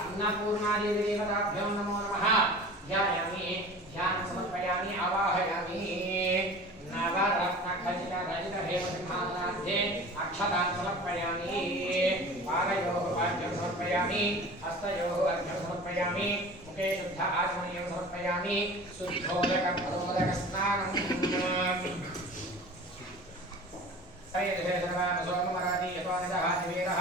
अन्नपूर्णादेवी देवताभ्यो नमो नमः। ध्यायामि ध्यानं समर्पयामि आवाहयामि। नवरत्नखचित रजित हेमसिंहासनार्थे अक्षतान् समर्पयामि। पादयोः अर्घ्यं समर्पयामि। हस्तयोः अर्घ्यं समर्पयामि। मुखे शुद्ध आचमनीयं समर्पयामि। शुद्धोदक फलोदक स्नानं सोमराति यतोनिदः दिवेदः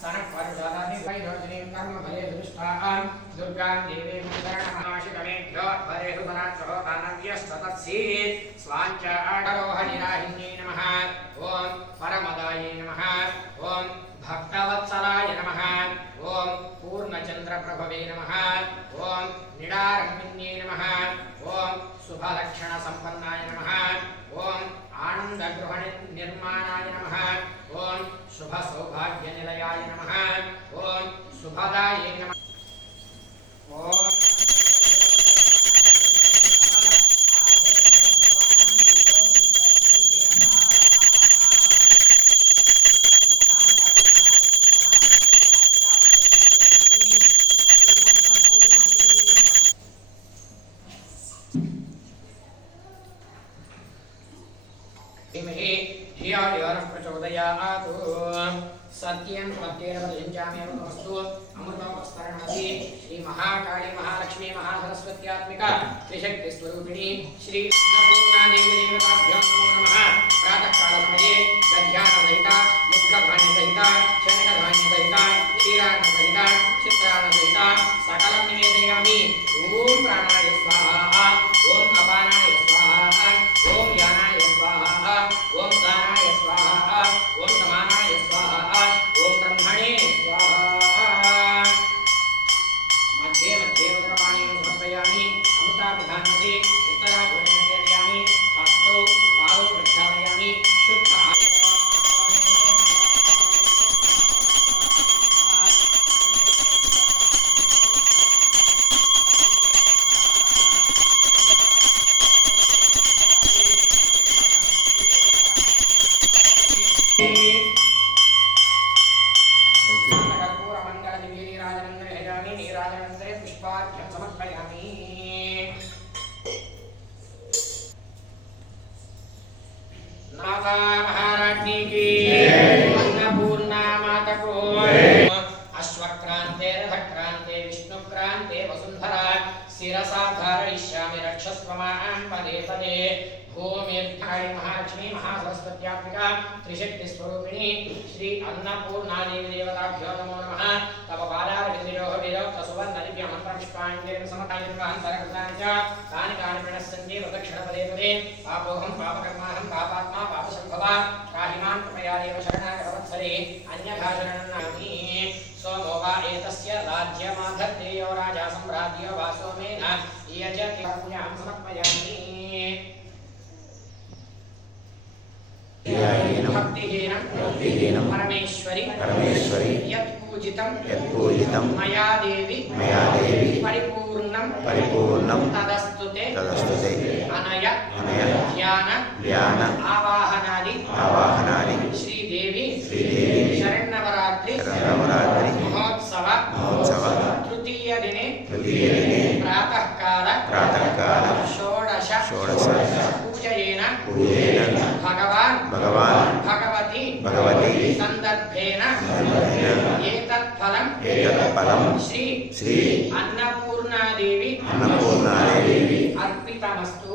सनःपरुषादानि वैदर्जनीं कर्मफले सुनिष्ठां दुर्गां देवीं शरणमाशिकमेभ्यो फलेषु सनाक्षो दानव्यस्ततत्सीत् स्वाञ्च आडरोहनिराहिन्यै नमः। ॐ परमदायै नमः। ॐ भक्तवत्सलाय नमः। ॐ पूर्णचन्द्रप्रभवे नमः। ॐ निडारम्भिन्यै नमः। ॐ शुभलक्षणसम्पन्नाय नमः। ॐ आनन्दगृह निर्माणाय नमः। ॐ शुभ सौभाग्यनिलयाय नमः। ॐ शुभदायै नमः। ॐ प्रचोदयात् सत्यं सत्येन वदञ्चामि अमृतमस्तु अमृतोपस्तरणमसि श्री महाकाली महालक्ष्मी महासरस्वत्यात्मिका त्रिशक्तिस्वरूपिणी श्री अन्नपूर्णादेवी देवताभ्यो नमो नमः। प्रातःकालसमये दध्यानसहिता मुद्गधान्यसहिता शनकधान्यसहिता क्षीरान्नसहिता चित्रान्नसहिता सकलं निवेदयामि। ॐ प्राणाय स्वाहा। ॐ अपानाय स्वाहा। ॐ यानाय स्वाहा। ॐ दानाय स्वाहा। ॐ समानाय स्वाहा। ॐ ब्रह्मणे स्वाहा। मध्ये मध्ये रुद्रपाणिं समर्पयामि। अमृताभिधानमसि उत्तराभूषणं सेवयामि। हस्तौ पादौ प्रक्षालयामि। शुद्ध पुष्पार्घ्यं समर्पयामि। माता महारानी की अन्नपूर्णा माता को अश्वक्रांते रथक्रांते विष्णुक्रांते वसुंधरा शिरसा धारयिष्यामि। रक्षस्व मां पदे पदे। भूमिर्काली महालक्ष्मी महासरस्वत्यात्मिका त्रिशक्तिस्वरूपिणी श्री अन्नपूर्णादेवी देवताभ्यो नमो नमः। तव पादारविन्दयोः वेदोक्तसुवर्णदिव्यमन्त्रपुष्पाञ्जलिं समर्पयामि। तानि कानि प्रणश्यन्ति प्रदक्षिणपदे पदे। पापोऽहं पापकर्माहं पापात्मा पापसम्भवा पाहि मां कृपया देव शरणागतवत्सले अन्यथा शरणं नास्ति। सोमो वा एतस्य राज्यमाधत्तेयो राजा सम्राज्यो वा सोमेन यजति पूजां समर्पयामि। भक्तिहीनं परमेश्वरी यत्पूजितं मया देवी परिपूर्णं तदस्तुते अनया ध्यान आवाहनादि श्रीदेवी शरण्नवरात्रि महोत्सव तृतीय दिने प्रातःकाल षोडश पूजयेन भगवान् भगवती संदर्भेन एतत्फलं श्री अन्नपूर्णादेवी अर्पितमस्तु।